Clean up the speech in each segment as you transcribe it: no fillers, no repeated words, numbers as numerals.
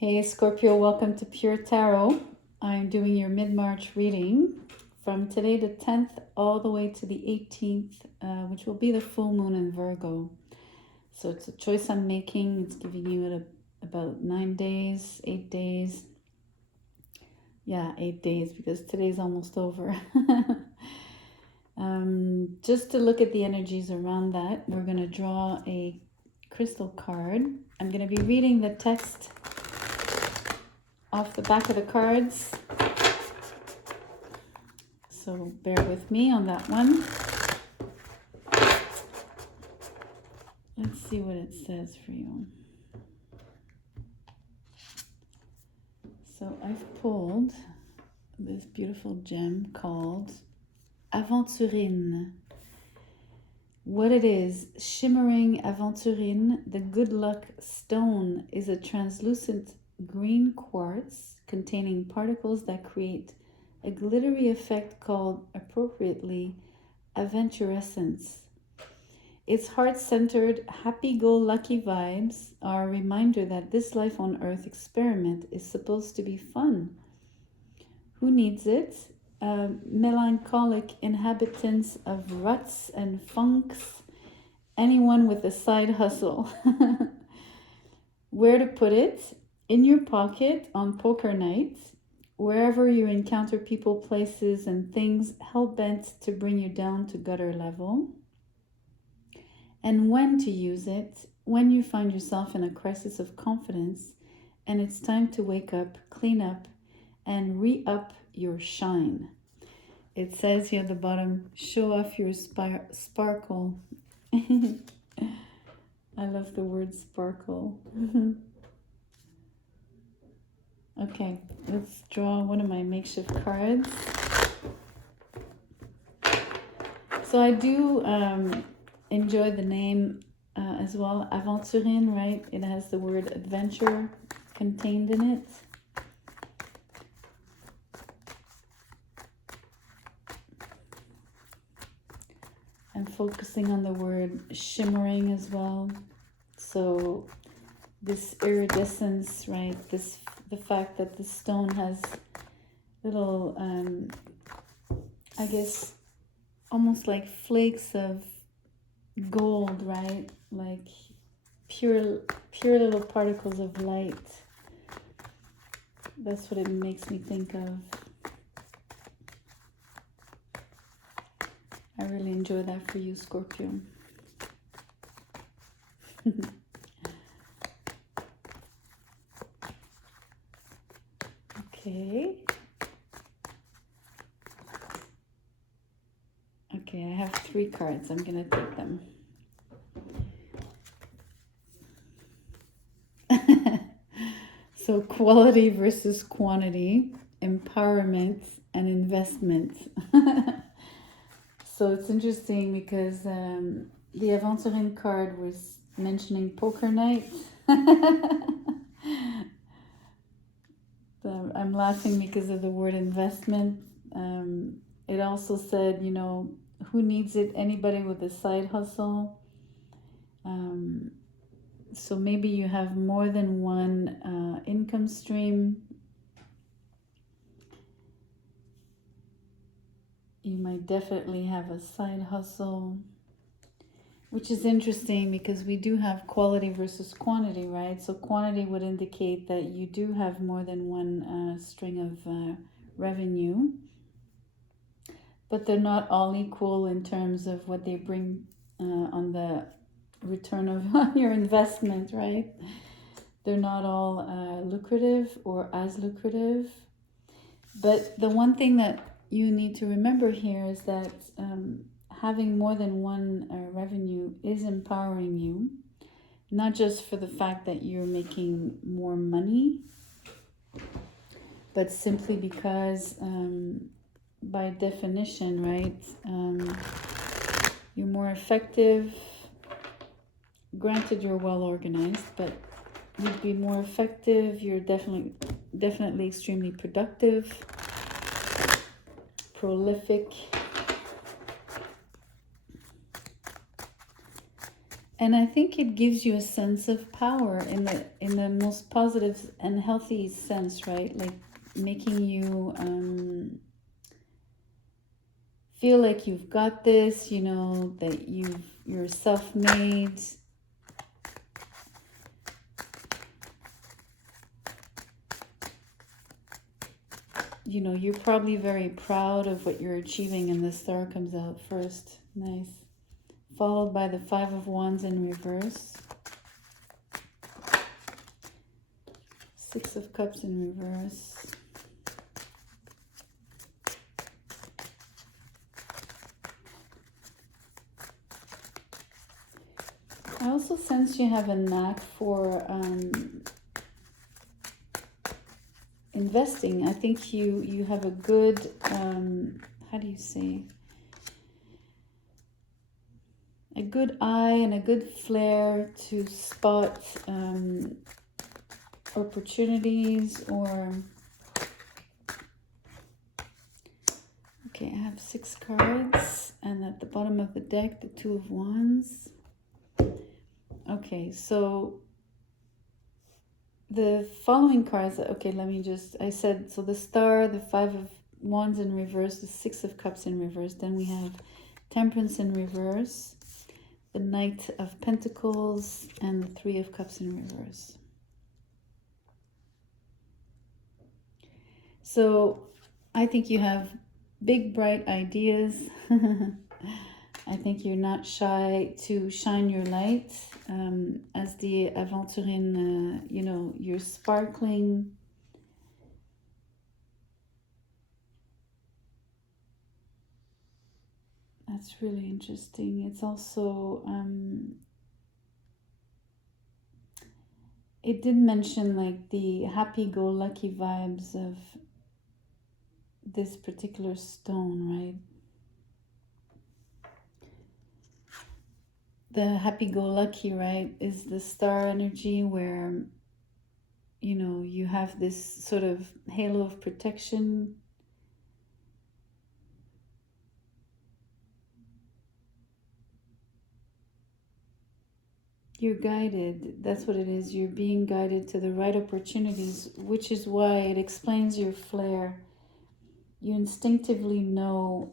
Hey Scorpio, welcome to Pure Tarot. I'm doing your mid-March reading from today the 10th all the way to the 18th, which will be the full moon in Virgo. So it's a choice I'm making. It's giving you about 9 days, 8 days. Yeah, 8 days because today's almost over. Just to look at the energies around that, we're going to draw a crystal card. I'm going to be reading the text off the back of the cards, so bear with me on that one. Let's see what it says for you. So I've pulled this beautiful gem called Aventurine. What it is, shimmering aventurine, the good luck stone, is a translucent green quartz containing particles that create a glittery effect called, appropriately, aventurescence. Its heart-centered, happy-go-lucky vibes are a reminder that this life on Earth experiment is supposed to be fun. Who needs it? Melancholic inhabitants of ruts and funks, anyone with a side hustle. Where to put it? In your pocket on poker night, wherever you encounter people, places, and things hell-bent to bring you down to gutter level. And when to use it? When you find yourself in a crisis of confidence and it's time to wake up, clean up, and re-up your shine. It says here at the bottom, show off your sparkle. I love the word sparkle. Okay, let's draw one of my makeshift cards. So I do enjoy the name as well, Aventurine, right? It has the word adventure contained in it. I'm focusing on the word shimmering as well. So this iridescence, right? The fact that the stone has little, I guess, almost like flakes of gold, right? Like pure little particles of light. That's what it makes me think of. I really enjoy that for you, Scorpio. Okay. Okay, I have 3 cards. I'm going to take them. So quality versus quantity, empowerment and investment. So it's interesting because the Aventurine card was mentioning poker night. I'm laughing because of the word investment. It also said, you know, who needs it? Anybody with a side hustle. So maybe you have more than one income stream. You might definitely have a side hustle, which is interesting because we do have quality versus quantity, right? So quantity would indicate that you do have more than one string of revenue, but they're not all equal in terms of what they bring on the return of your investment, right? They're not all lucrative or as lucrative. But the one thing that you need to remember here is that having more than one revenue is empowering you, not just for the fact that you're making more money, but simply because by definition, right, you're more effective. Granted, you're well organized, but you'd be more effective. You're definitely extremely productive, prolific, And I think it gives you a sense of power in the most positive and healthy sense, right? Like making you feel like you've got this, you know, that you're self-made. You know, you're probably very proud of what you're achieving, and the star comes out first. Nice. Followed by the Five of Wands in reverse. Six of Cups in reverse. I also sense you have a knack for investing. I think you have a good, how do you say? A good eye and a good flair to spot opportunities or... Okay, I have 6 cards, and at the bottom of the deck, the Two of Wands. Okay, so the following cards, okay, let me just, I said, so the Star, the Five of Wands in reverse, the Six of Cups in reverse, then we have Temperance in reverse, the Knight of Pentacles, and the Three of Cups in reverse. So I think you have big, bright ideas. I think you're not shy to shine your light. As the aventurine, you know, you're sparkling. That's really interesting. It's also, it did mention like the happy-go-lucky vibes of this particular stone, right? The happy-go-lucky, right, is the star energy where, you know, you have this sort of halo of protection. You're guided. That's what it is. You're being guided to the right opportunities, which is why it explains your flair. You instinctively know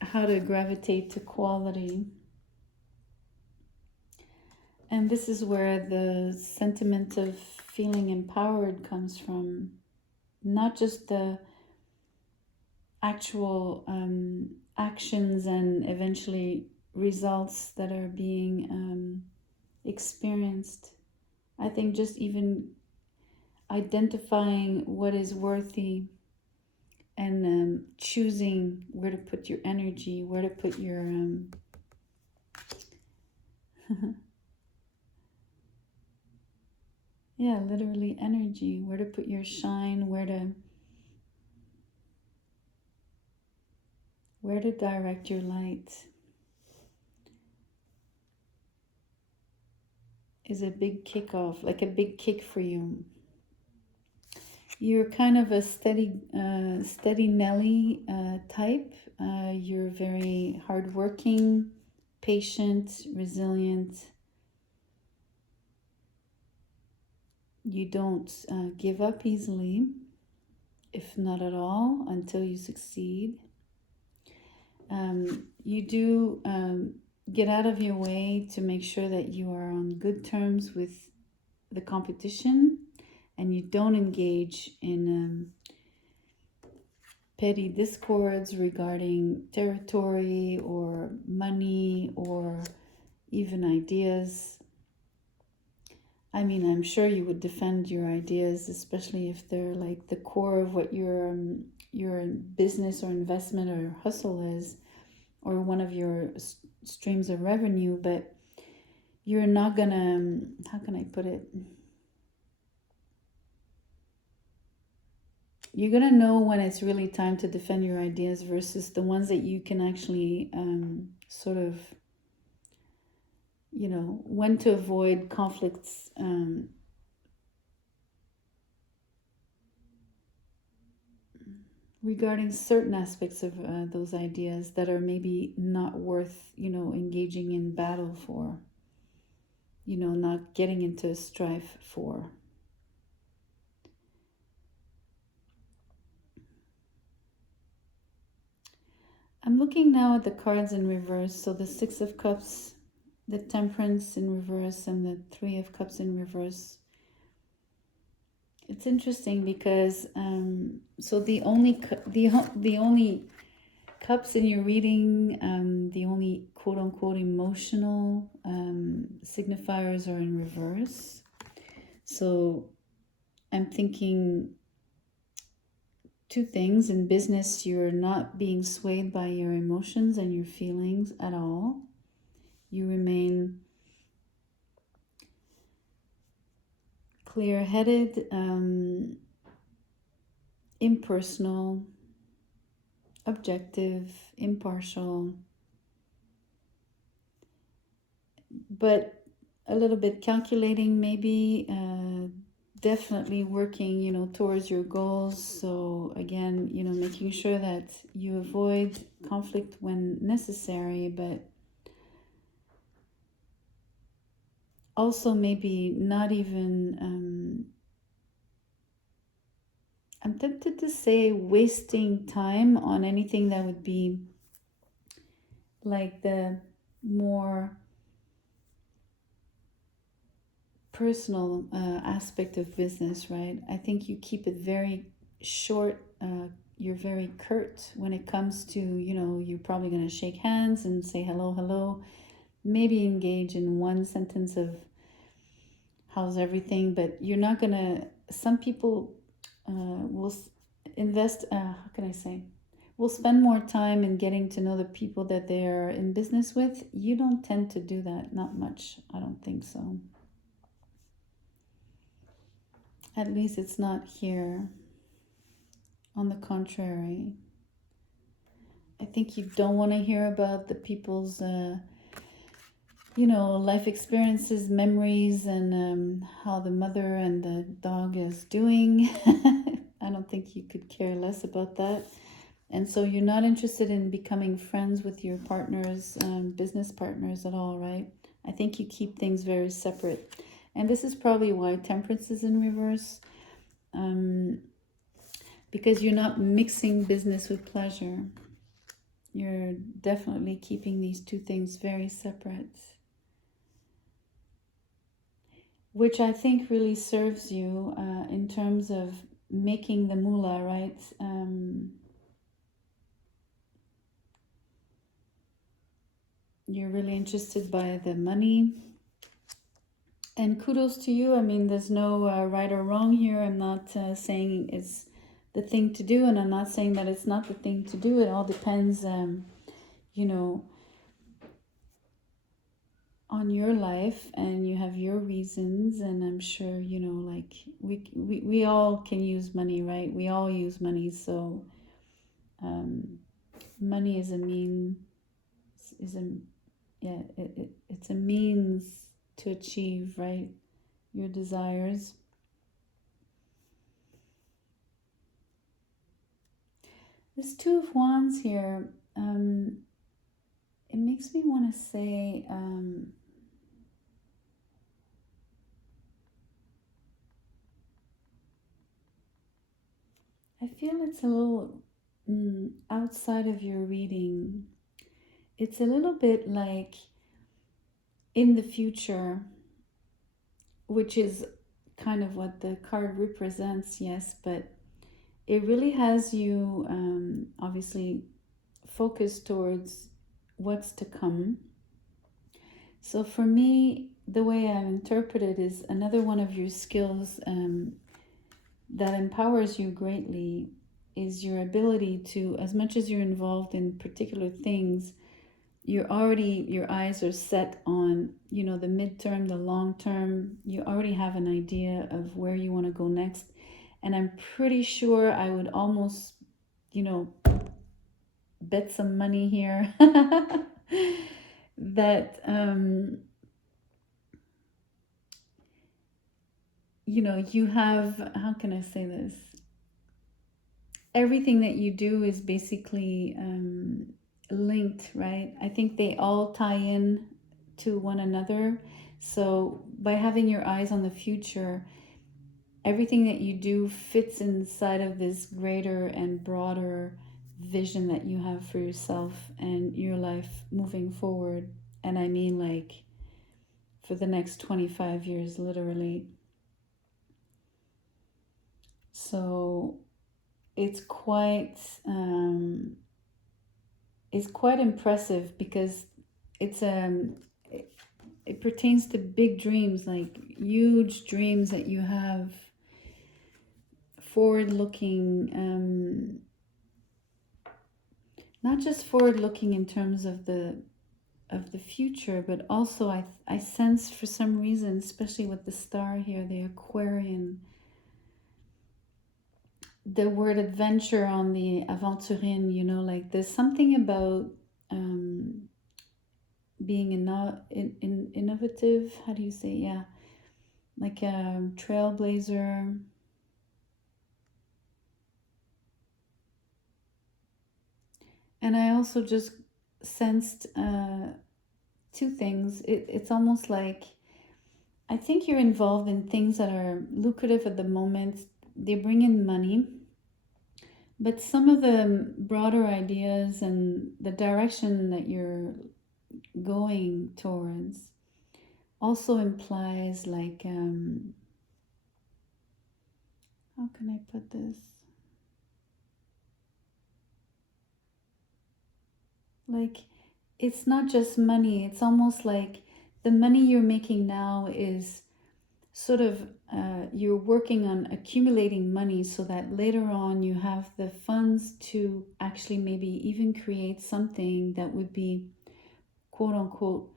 how to gravitate to quality. And this is where the sentiment of feeling empowered comes from. Not just the actual actions and eventually results that are being experienced. I think just even identifying what is worthy and choosing where to put your energy, where to put your yeah, literally energy, where to put your shine, where to direct your light is a big kickoff, like a big kick for you. You're kind of a steady Nelly type. You're very hardworking, patient, resilient. You don't give up easily, if not at all, until you succeed. You do get out of your way to make sure that you are on good terms with the competition, and you don't engage in petty discords regarding territory or money or even ideas. I mean, I'm sure you would defend your ideas, especially if they're like the core of what your business or investment or hustle is, or one of your streams of revenue. But you're not gonna, how can I put it? You're gonna know when it's really time to defend your ideas versus the ones that you can actually sort of, you know, when to avoid conflicts. regarding certain aspects of those ideas that are maybe not worth, engaging in battle for, not getting into strife for. I'm looking now at the cards in reverse. So the Six of Cups, the Temperance in reverse, and the Three of Cups in reverse. It's interesting because so the only cups in your reading, the only quote unquote emotional signifiers are in reverse. So I'm thinking two things. In business, you're not being swayed by your emotions and your feelings at all. You remain clear-headed, impersonal, objective, impartial, but a little bit calculating, maybe, definitely working, towards your goals. So again, making sure that you avoid conflict when necessary, but also maybe not even, I'm tempted to say wasting time on anything that would be like the more personal aspect of business, right? I think you keep it very short. You're very curt when it comes to, you're probably going to shake hands and say hello. Maybe engage in one sentence of how's everything, but you're not going to. Some people will invest, how can I say? Will spend more time in getting to know the people that they're in business with. You don't tend to do that, not much. I don't think so. At least it's not here. On the contrary, I think you don't want to hear about the people's, life experiences, memories, and how the mother and the dog is doing. I don't think you could care less about that. And so you're not interested in becoming friends with your partners, business partners at all, right? I think you keep things very separate. And this is probably why Temperance is in reverse. Because you're not mixing business with pleasure. You're definitely keeping these two things very separate, which I think really serves you in terms of making the moolah, right? You're really interested by the money. And kudos to you. I mean, there's no right or wrong here. I'm not saying it's the thing to do, and I'm not saying that it's not the thing to do. It all depends, on your life, and you have your reasons. And I'm sure, like we all can use money, right? We all use money. So money is a mean, it's a means to achieve, right, your desires. This Two of Wands here, it makes me want to say, I feel it's a little outside of your reading. It's a little bit like in the future, which is kind of what the card represents, yes, but it really has you obviously focused towards what's to come. So for me, the way I interpret it is another one of your skills that empowers you greatly is your ability to, as much as you're involved in particular things, your eyes are set on, the midterm, the long term. You already have an idea of where you want to go next. And I'm pretty sure I would almost, bet some money here that, you have, how can I say this? everything that you do is basically linked, right? I think they all tie in to one another. So by having your eyes on the future, everything that you do fits inside of this greater and broader vision that you have for yourself and your life moving forward. And I mean, like, for the next 25 years, literally. So it's quite impressive because it's it pertains to big dreams, like huge dreams that you have, forward looking, not just forward looking in terms of the future, but also I sense for some reason, especially with the star here, the Aquarian, the word adventure on the aventurine, you know, like there's something about being innovative, how do you say, yeah, like a trailblazer. And I also just sensed two things. It's almost like I think you're involved in things that are lucrative at the moment. They bring in money, but some of the broader ideas and the direction that you're going towards also implies, like, how can I put this? Like, it's not just money. It's almost like the money you're making now is sort of you're working on accumulating money so that later on you have the funds to actually maybe even create something that would be, quote unquote,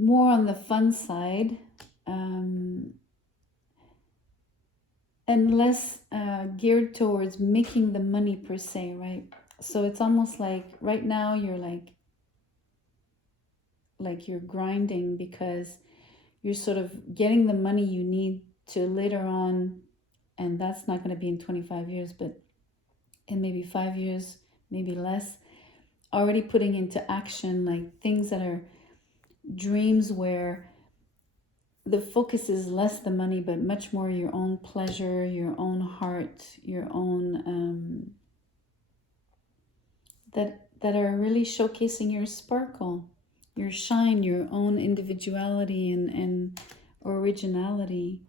more on the fun side, and less geared towards making the money per se, right? So it's almost like right now you're like you're grinding because you're sort of getting the money you need to later on, and that's not going to be in 25 years, but in maybe 5 years, maybe less, already putting into action like things that are dreams where the focus is less the money, but much more your own pleasure, your own heart, your own that are really showcasing your sparkle, your shine, your own individuality and originality.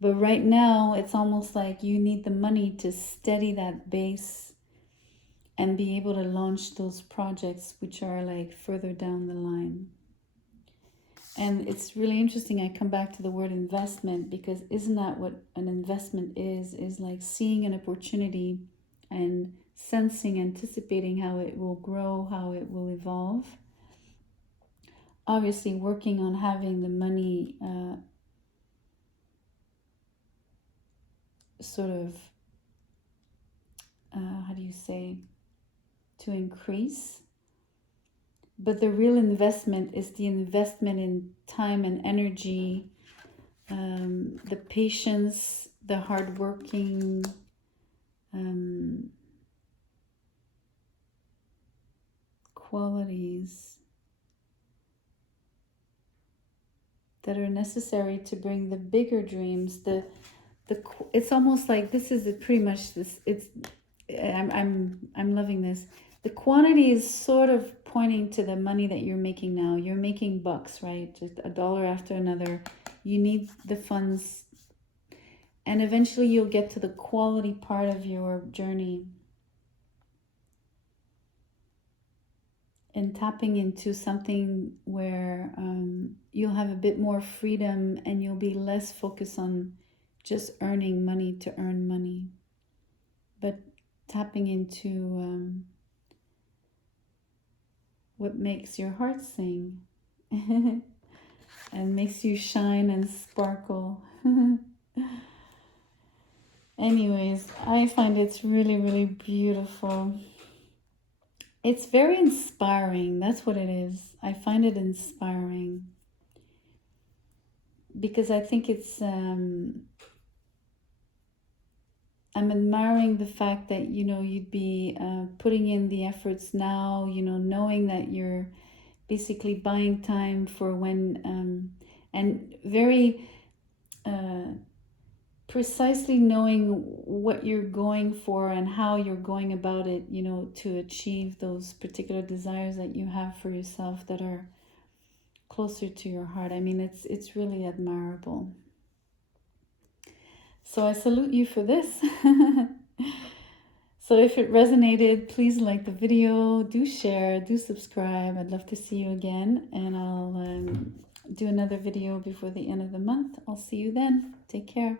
But right now, it's almost like you need the money to steady that base and be able to launch those projects which are like further down the line. And it's really interesting. I come back to the word investment because isn't that what an investment is like seeing an opportunity and sensing, anticipating how it will grow, how it will evolve. Obviously, working on having the money sort of, how do you say, to increase. But the real investment is the investment in time and energy, the patience, the hardworking, qualities that are necessary to bring the bigger dreams. It's almost like this is pretty much this. I'm loving this. The quantity is sort of pointing to the money that you're making now. You're making bucks, right? Just a dollar after another. You need the funds, and eventually you'll get to the quality part of your journey and tapping into something where you'll have a bit more freedom and you'll be less focused on just earning money to earn money, but tapping into what makes your heart sing and makes you shine and sparkle. Anyways, I find it's really, really beautiful. It's very inspiring. That's what it is. I find it inspiring because I think it's I'm admiring the fact that, you know, you'd be putting in the efforts now, you know, knowing that you're basically buying time for when, and very precisely knowing what you're going for and how you're going about it, you know, to achieve those particular desires that you have for yourself that are closer to your heart. I mean, it's really admirable. So I salute you for this. So if it resonated, please like the video, do share, do subscribe. I'd love to see you again, and I'll do another video before the end of the month. I'll see you then. Take care.